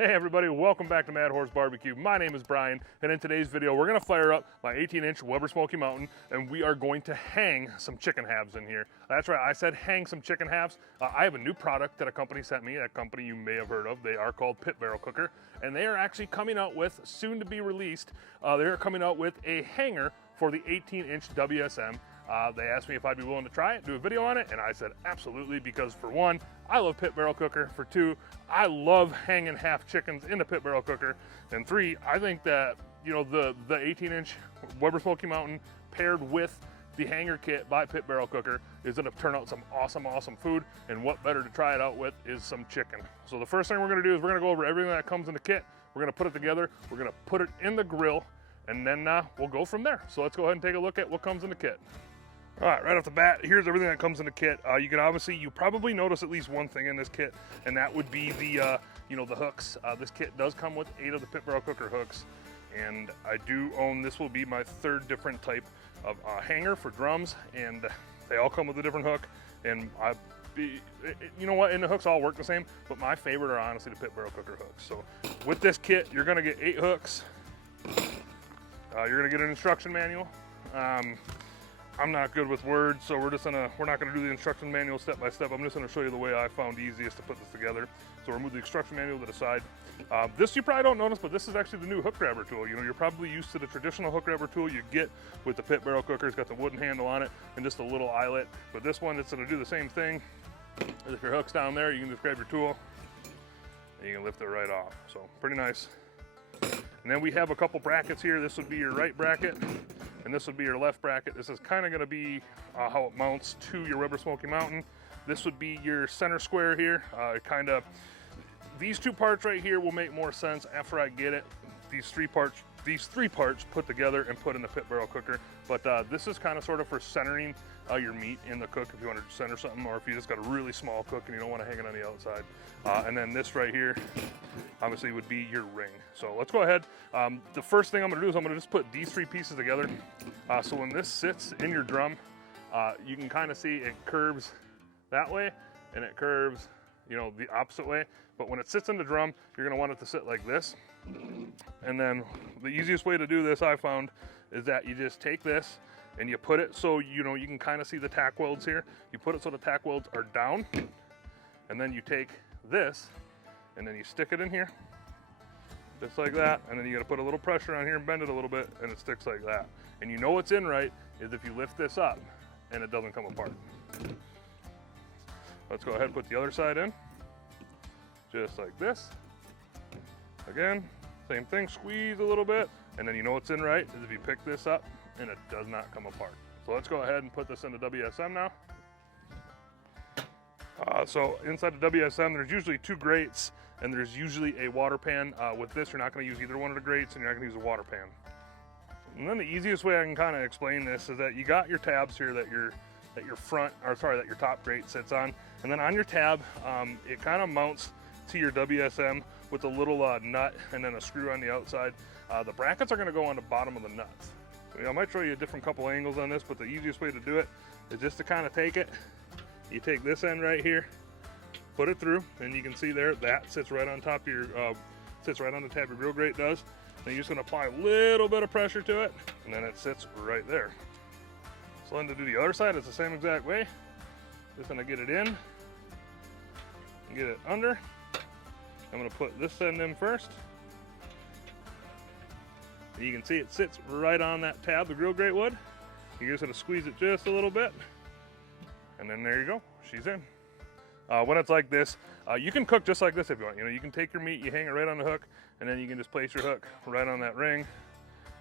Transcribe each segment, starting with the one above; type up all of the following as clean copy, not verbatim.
Hey everybody, welcome back to Mad Horse Barbecue. My name is Brian, and in today's video we're going to fire up my 18-inch Weber Smoky Mountain, and we are going to hang some chicken halves in here. That's right, I said hang some chicken halves. I have a new product that a company sent me, a company you may have heard of. They are called Pit Barrel Cooker, and they are actually coming out with, soon to be released, they're coming out with a hanger for the 18-inch WSM. They asked me if I'd be willing to try it, do a video on it, and I said absolutely, because for one, I love Pit Barrel Cooker. For two, I love hanging half chickens in the Pit Barrel Cooker. And three, I think that, you know, the 18-inch Weber Smoky Mountain paired with the hanger kit by Pit Barrel Cooker is gonna turn out some awesome food, and what better to try it out with is some chicken. So the first thing we're gonna do is we're gonna go over everything that comes in the kit. We're gonna put it together, we're gonna put it in the grill, and then we'll go from there. So let's go ahead and take a look at what comes in the kit. All right off the bat, here's everything that comes in the kit. You probably notice at least one thing in this kit, and that would be the, the hooks. This kit does come with 8 of the Pit Barrel Cooker hooks, and I do own, this will be my 3rd different type of hanger for drums, and they all come with a different hook, and you know what, and the hooks all work the same, but my favorite are honestly the Pit Barrel Cooker hooks. So with this kit, you're gonna get 8 hooks. You're gonna get an instruction manual. I'm not good with words, so we're not gonna do the instruction manual step by step. I'm just gonna show you the way I found easiest to put this together. So remove the instruction manual to the side. This you probably don't notice, but this is actually the new hook grabber tool. You know, you're probably used to the traditional hook grabber tool you get with the Pit Barrel Cooker. It's got the wooden handle on it and just a little eyelet. But this one, it's gonna do the same thing. If your hook's down there, you can just grab your tool and you can lift it right off. So pretty nice. And then we have a couple brackets here. This would be your right bracket, and this would be your left bracket. This is kind of going to be how it mounts to your Weber Smoky Mountain. This would be your center square here. These 2 parts right here will make more sense after I get it. These three parts put together and put in the Pit Barrel Cooker. But this is kind of sort of for centering your meat in the cook if you want to center something, or if you just got a really small cook and you don't want to hang it on the outside. And then this right here, obviously, would be your ring. So let's go ahead. The first thing I'm gonna do is I'm gonna just put these 3 pieces together. So when this sits in your drum, you can kind of see it curves that way, and it curves, the opposite way. But when it sits in the drum, you're gonna want it to sit like this. And then the easiest way to do this, I found, is that you just take this and you put it so, you can kind of see the tack welds here. You put it so the tack welds are down, and then you take this and then you stick it in here, just like that, and then you gotta put a little pressure on here and bend it a little bit, and it sticks like that. And you know what's in right is if you lift this up and it doesn't come apart. Let's go ahead and put the other side in, just like this. Again, same thing, squeeze a little bit, and then you know what's in right is if you pick this up and it does not come apart. So let's go ahead and put this into WSM now. So inside the WSM, there's usually 2 grates, and there's usually a water pan. With this, you're not gonna use either one of the grates, and you're not gonna use a water pan. And then the easiest way I can kind of explain this is that you got your tabs here that your top grate sits on, and then on your tab, it kind of mounts to your WSM with a little nut and then a screw on the outside. The brackets are gonna go on the bottom of the nuts. I might show you a different couple angles on this, but the easiest way to do it is just to kind of take it. You take this end right here, put it through, and you can see there, that sits right on top of your, sits right on the tab your grill grate does. Then you're just gonna apply a little bit of pressure to it, and then it sits right there. So then to do the other side, it's the same exact way. Just gonna get it in, and get it under. I'm gonna put this end in first. And you can see it sits right on that tab, the grill grate would. You're just gonna squeeze it just a little bit, and then there you go, she's in. When it's like this, you can cook just like this if you want. You can take your meat, you hang it right on the hook, and then you can just place your hook right on that ring,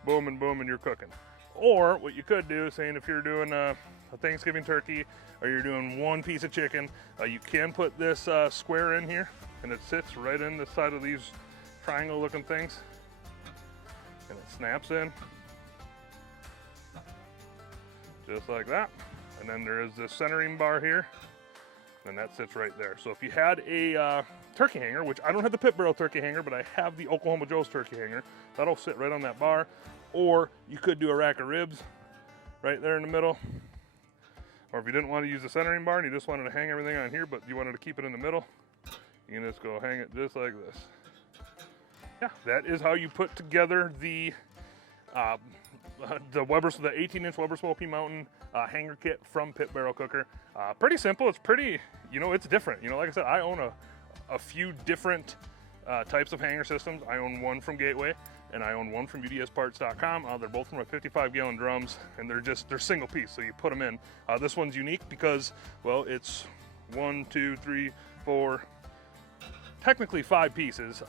boom and boom, and you're cooking. Or what you could do, saying if you're doing a Thanksgiving turkey, or you're doing 1 piece of chicken, you can put this square in here, and it sits right in the side of these triangle looking things, and it snaps in, just like that. And then there is this centering bar here, and that sits right there. So if you had a turkey hanger, which I don't have the Pit Barrel turkey hanger, but I have the Oklahoma Joe's turkey hanger, that'll sit right on that bar. Or you could do a rack of ribs right there in the middle. Or if you didn't want to use the centering bar and you just wanted to hang everything on here, but you wanted to keep it in the middle, you can just go hang it just like this. yeah, that is how you put together the 18-inch Weber Smoky Mountain hanger kit from Pit Barrel Cooker. Pretty simple. It's pretty, it's different. Like I said, I own a few different types of hanger systems. I own one from Gateway, and I own one from udsparts.com. They're both from my 55-gallon drums, and they're single piece, so you put them in. This one's unique because, well, it's 1, 2, 3, 4, technically 5 pieces,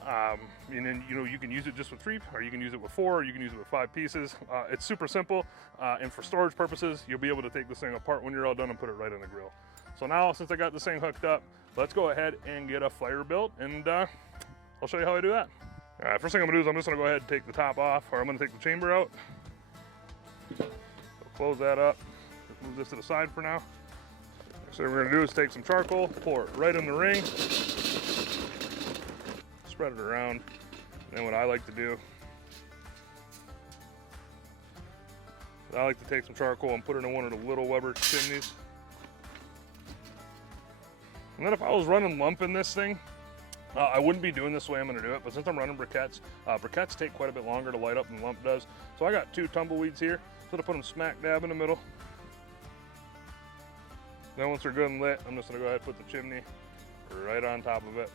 and then you can use it just with 3, or you can use it with 4, or you can use it with 5 pieces. It's super simple, and for storage purposes, you'll be able to take this thing apart when you're all done and put it right in the grill. So now, since I got this thing hooked up, let's go ahead and get a fire built, and I'll show you how I do that. All right, first thing I'm gonna do is I'm just gonna go ahead and take the top off, or I'm gonna take the chamber out. Close that up. Just move this to the side for now. So what we're gonna do is take some charcoal, pour it right in the ring, spread it around, and then what I like to do, I like to take some charcoal and put it in one of the little Weber chimneys. And then if I was running lump in this thing, I wouldn't be doing this the way I'm gonna do it, but since I'm running briquettes, briquettes take quite a bit longer to light up than lump does. So I got 2 tumbleweeds here, so I'm gonna put them smack dab in the middle. Then once they're good and lit, I'm just gonna go ahead and put the chimney right on top of it.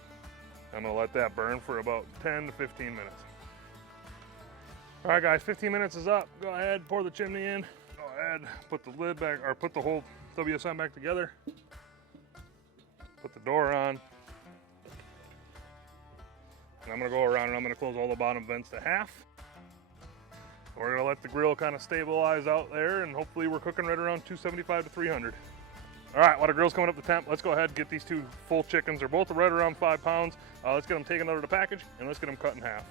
I'm gonna let that burn for about 10 to 15 minutes. All right guys, 15 minutes is up. Go ahead, pour the chimney in. Go ahead, put the lid back, or put the whole WSM back together. Put the door on. And I'm gonna go around and I'm gonna close all the bottom vents to half. We're gonna let the grill kind of stabilize out there, and hopefully we're cooking right around 275 to 300. All right, while the grill's coming up to temp, let's go ahead and get these 2 full chickens. They're both right around 5 pounds. Let's get them taken out of the package, and let's get them cut in half.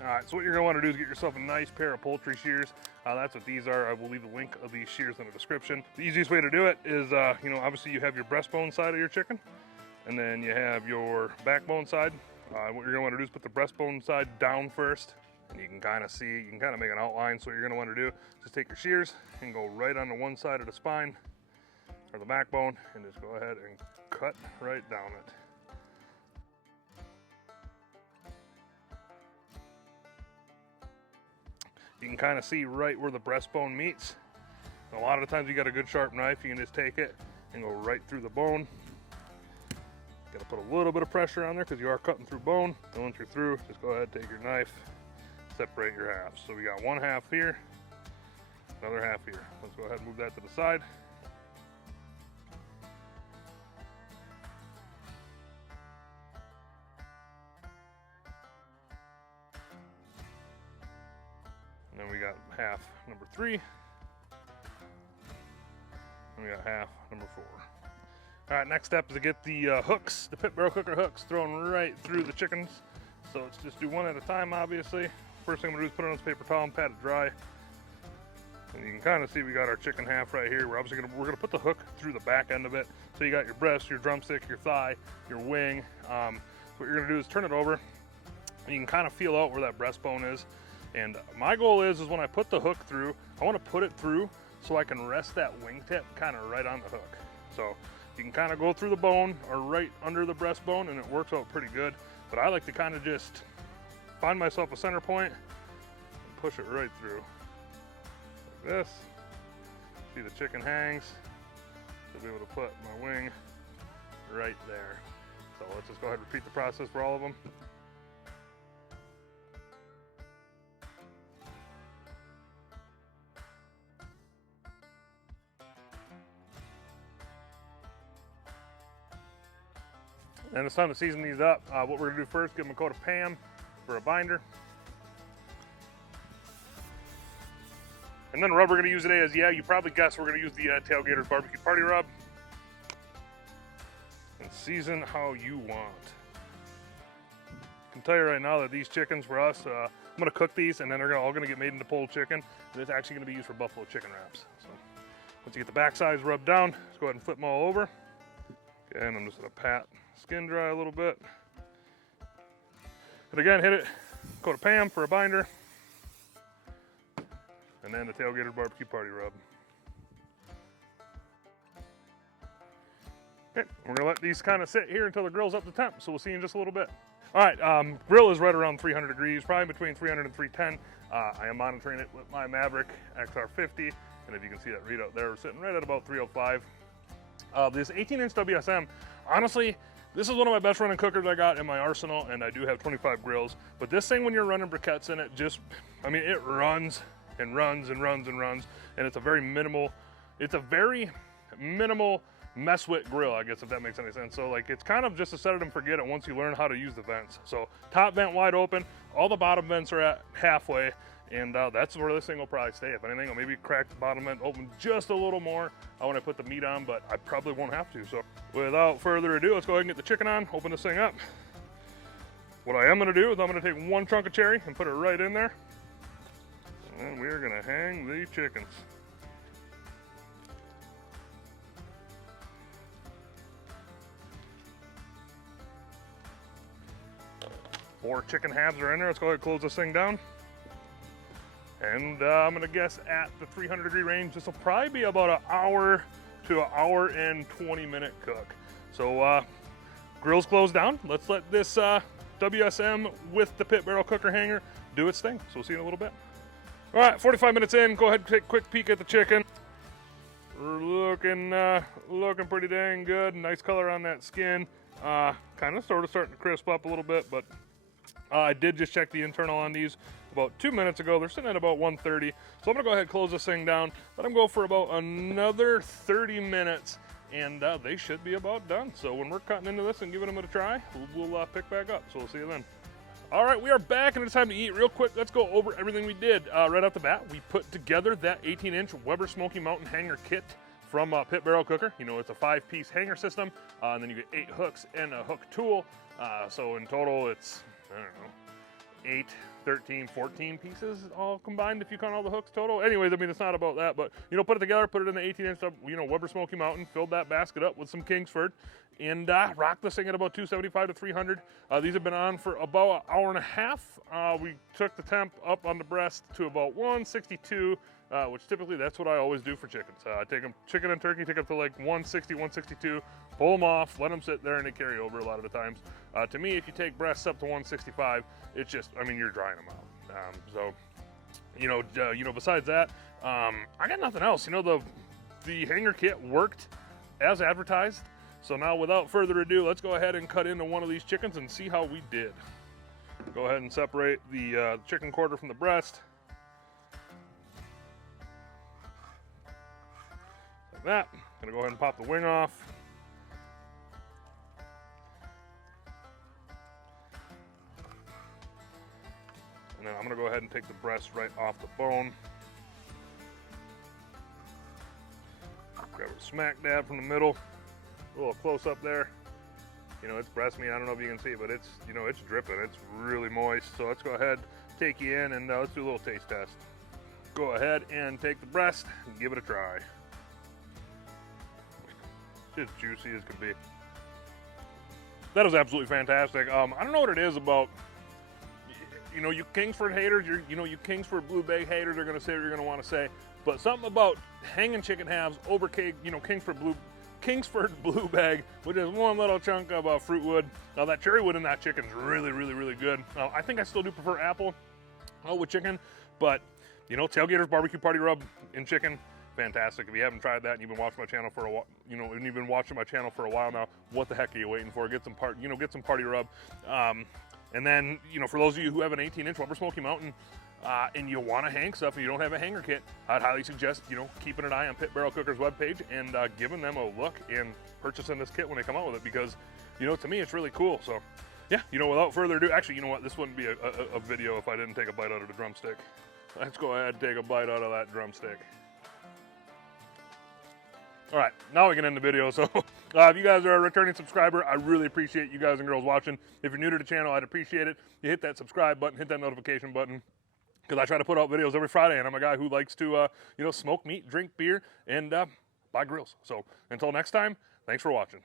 All right, so what you're gonna wanna do is get yourself a nice pair of poultry shears. That's what these are. I will leave the link of these shears in the description. The easiest way to do it is, obviously you have your breastbone side of your chicken, and then you have your backbone side. What you're gonna wanna do is put the breastbone side down first, and you can kind of see, you can kind of make an outline. So what you're gonna wanna do, just take your shears and go right on the one side of the spine, or the backbone, and just go ahead and cut right down it. You can kind of see right where the breastbone meets. A lot of the times you got a good sharp knife, you can just take it and go right through the bone. Gotta put a little bit of pressure on there because you are cutting through bone. And once you're through, just go ahead, take your knife, separate your halves. So we got one half here, another half here. Let's go ahead and move that to the side. And then we got half number 3. And we got half number 4. All right, next step is to get the hooks, the Pit Barrel Cooker hooks, thrown right through the chickens. So let's just do one at a time, obviously. First thing I'm gonna do is put it on this paper towel and pat it dry. And you can kind of see we got our chicken half right here. We're gonna put the hook through the back end of it. So you got your breast, your drumstick, your thigh, your wing. So what you're gonna do is turn it over, and you can kind of feel out where that breastbone is. And my goal is when I put the hook through, I want to put it through so I can rest that wingtip kind of right on the hook. So you can kind of go through the bone or right under the breastbone, and it works out pretty good. But I like to kind of just find myself a center point and push it right through. Like this. See the chicken hangs. So I'll be able to put my wing right there. So let's just go ahead and repeat the process for all of them. And it's time to season these up. What we're gonna do first, give them a coat of Pam for a binder. And then the rub we're gonna use today is, yeah, you probably guessed, we're gonna use the Tailgater's Barbecue Party Rub. And season how you want. I can tell you right now that these chickens for us, I'm gonna cook these, and then they're all gonna get made into pulled chicken. And it's actually gonna be used for buffalo chicken wraps. So once you get the back sides rubbed down, just go ahead and flip them all over. Okay, and I'm just gonna pat skin dry a little bit. And again, hit it, coat of Pam for a binder. And then the Tailgater's Barbecue Party Rub. Okay, we're gonna let these kind of sit here until the grill's up to temp, so we'll see you in just a little bit. All right, grill is right around 300 degrees, probably between 300 and 310. I am monitoring it with my Maverick XR50, and if you can see that readout there, we're sitting right at about 305. This 18-inch WSM, honestly, this is one of my best running cookers I got in my arsenal, and I do have 25 grills. But this thing, when you're running briquettes in it, just, I mean, it runs and runs and runs and runs, and it's a very minimal mess with grill, I guess, if that makes any sense. So like, it's kind of just a set it and forget it once you learn how to use the vents. So top vent wide open, all the bottom vents are at halfway, and that's where this thing will probably stay. If anything, I'll maybe crack the bottom vent open just a little more when I put the meat on, but I probably won't have to. So without further ado, let's go ahead and get the chicken on, open this thing up. What I am gonna do is I'm gonna take one chunk of cherry and put it right in there, and we're gonna hang the chickens. Four chicken halves are in there. Let's go ahead and close this thing down. And I'm gonna guess at the 300 degree range, this will probably be about an hour to an hour and 20-minute cook. So grill's closed down. Let's let this WSM with the pit barrel cooker hanger do its thing. So we'll see you in a little bit. All right, 45 minutes in, go ahead and take a quick peek at the chicken. We're looking pretty dang good. Nice color on that skin. Kind of sort of starting to crisp up a little bit, but I did just check the internal on these about 2 minutes ago. They're sitting at about 130. So I'm gonna go ahead and close this thing down, let them go for about another 30 minutes, and they should be about done. So when we're cutting into this and giving them a try, we'll pick back up. So we'll see you then. All right, we are back and it's time to eat. Real quick, let's go over everything we did. Right off the bat, we put together that 18-inch Weber Smokey Mountain hanger kit from Pit Barrel Cooker. You know, it's a 5-piece hanger system, and then you get 8 hooks and a hook tool. So in total, it's, I don't know, 8, 13, 14 pieces all combined if you count all the hooks total. Anyways, I mean, it's not about that, but, you know, put it together, put it in the 18-inch, you know, Weber Smoky Mountain, filled that basket up with some Kingsford, and rocked this thing at about 275 to 300. These have been on for about an hour and a half. We took the temp up on the breast to about 162, which typically that's what I always do for chickens. I take them, chicken and turkey, take up to like 160, 162, pull them off, let them sit there, and they carry over a lot of the times. To me, if you take breasts up to 165, it's just, I mean, you're drying them out. So, you know, besides that, I got nothing else. You know, the hanger kit worked as advertised. So now, without further ado, let's go ahead and cut into one of these chickens and see how we did. Go ahead and separate the chicken quarter from the breast. Like that. Gonna go ahead and pop the wing off. And then I'm gonna go ahead and take the breast right off the bone. Grab a smack dab from the middle. A little close up there. You know, it's breast meat. I don't know if you can see, but it's, you know, it's dripping. It's really moist. So let's go ahead, take you in, and let's do a little taste test. Go ahead and take the breast and give it a try. It's juicy as can be. That was absolutely fantastic. I don't know what it is about, you know, you Kingsford haters, you Kingsford Blue Bay haters are going to say what you're going to want to say, but something about hanging chicken halves over Kingsford Blue Bag with just one little chunk of fruit wood. Now that cherry wood in that chicken is really, really, really good. I think I still do prefer apple with chicken, but you know, Tailgater's barbecue party rub in chicken, fantastic. If you haven't tried that and you've been watching my channel for a while, and you've been watching my channel for a while now, what the heck are you waiting for? Get some party rub. And then, you know, for those of you who have an 18-inch Weber Smoky Mountain, and you want to hang stuff and you don't have a hanger kit, I'd highly suggest, you know, keeping an eye on Pit Barrel Cooker's webpage and giving them a look and purchasing this kit when they come out with it, because, you know, to me, it's really cool. So, yeah, you know, without further ado, actually, you know what, this wouldn't be a video if I didn't take a bite out of the drumstick. Let's go ahead and take a bite out of that drumstick. All right, now we can end the video. So if you guys are a returning subscriber, I really appreciate you guys and girls watching. If you're new to the channel, I'd appreciate it. You hit that subscribe button, hit that notification button, because I try to put out videos every Friday, and I'm a guy who likes to, you know, smoke meat, drink beer, and buy grills. So until next time, thanks for watching.